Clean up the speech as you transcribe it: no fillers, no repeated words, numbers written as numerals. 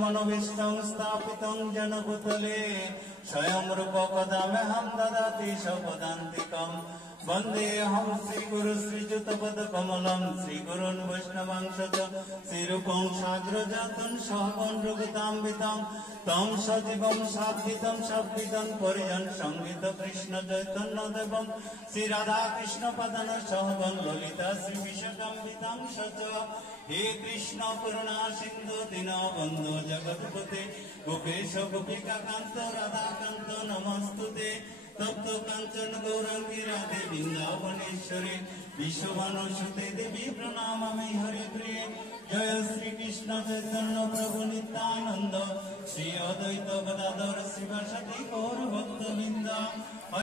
मनोविष्टं स्थापितं जनभूतले स्वयं रूपपदमेहं ददाति सपदान्तिकं वन्देऽहं श्रीगुरु श्रीयुतपदकमलं श्रीगुरुन् वैष्णवांश च श्रीरूपं साग्रजातं सहगं रघुतान्वितं तं सजीवं साद्वितं परिजन संगीत कृष्ण चैतन्यदेवं श्रीराधाकृष्णपदन सहगं ललिता श्रीविशाखान्वितं च हे कृष्ण करुणा सिन्धु दीनबन्धु जगत्पते गोपेश गोपिकान्त राधाकान्त नमस्तुते तप्त कांचन गौरांगी राधे वृंदावनेश्वरी विश्वभानुसुते देवी प्रणमामि हरि प्रिये जय श्री कृष्ण चैतन्य प्रभु नित्यानंद श्री अद्वैत गदाधर शिवासादि गौर भक्तवृंद।